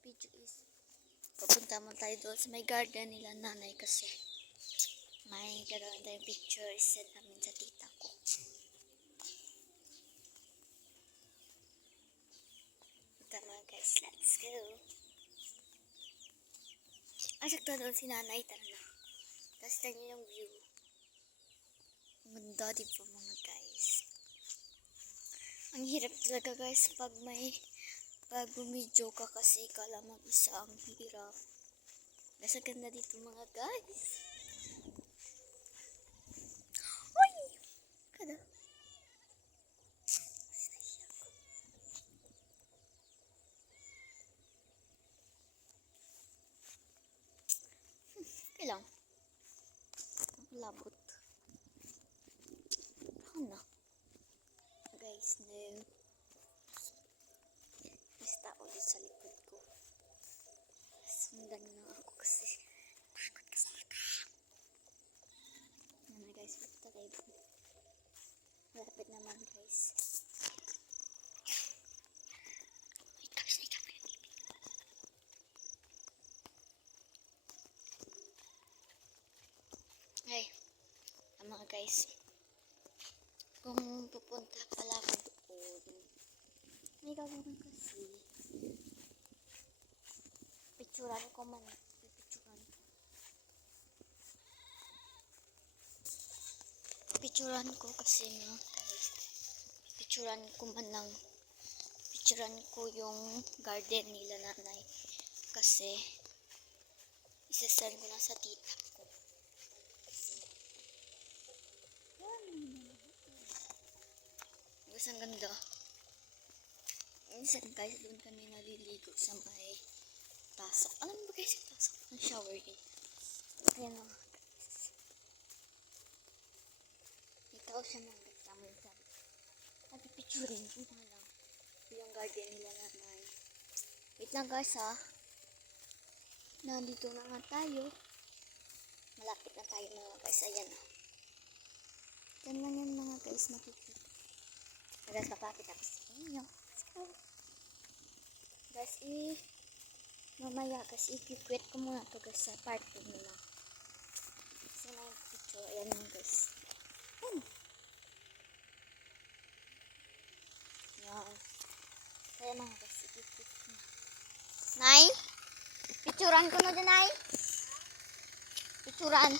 video is papunta mo tayo doon sa may garden nila nanay kasi may ganoon tayong picture set namin sa tita ko. Punta mga guys, let's go. Sakto doon si nanay, tara na. Tapos tignan yung view. Ang ganda di ba mga guys. Ang hirap talaga guys pag bumidyo ka kasi kala mag-isa, ang hirap. Nasa ganda dito mga guys. Uy! Kada. Kailang. Ang labot. Ano? Guys, no. Tao dito sa likod ko. Sundan na ako kasi takot ka sa mata. Ano guys, punta tayo dito. Malapit naman guys. Ay, tapos na ikaw yung ibig. Ay, mga guys. Kung pupunta pala ako doon, may gagawin kasi. Picturan ko man. Picturan ko kasi na. Picturan ko man lang. Picturan ko yung garden nila nanay. Kasi isasend ko na sa tita ko. Guys, ang ganda. Minsan guys, doon kami naliligo sa may tasok. Alam mo ba guys yung tasok? Ang shower din. Ayan o guys. Ito siya mga kasama yung sabi. Nagpipicturin ko nga lang. Yung garden nila nanay. Wait lang guys ha. Nandito na nga tayo. Malapit na tayo mga guys. Ayan o. Yan lang yan mga guys makikita. Guys, papakita ko sa inyo. Let's go. Guys, mamaya kasi i-quit ko muna to guys sa part 2 na lang. Kasi na yung picture. Ayan lang guys. Ayan. Yan. Kaya mga guys, i-quit ko na. Nay? Picturean ko na dyan, Nay? Picturean.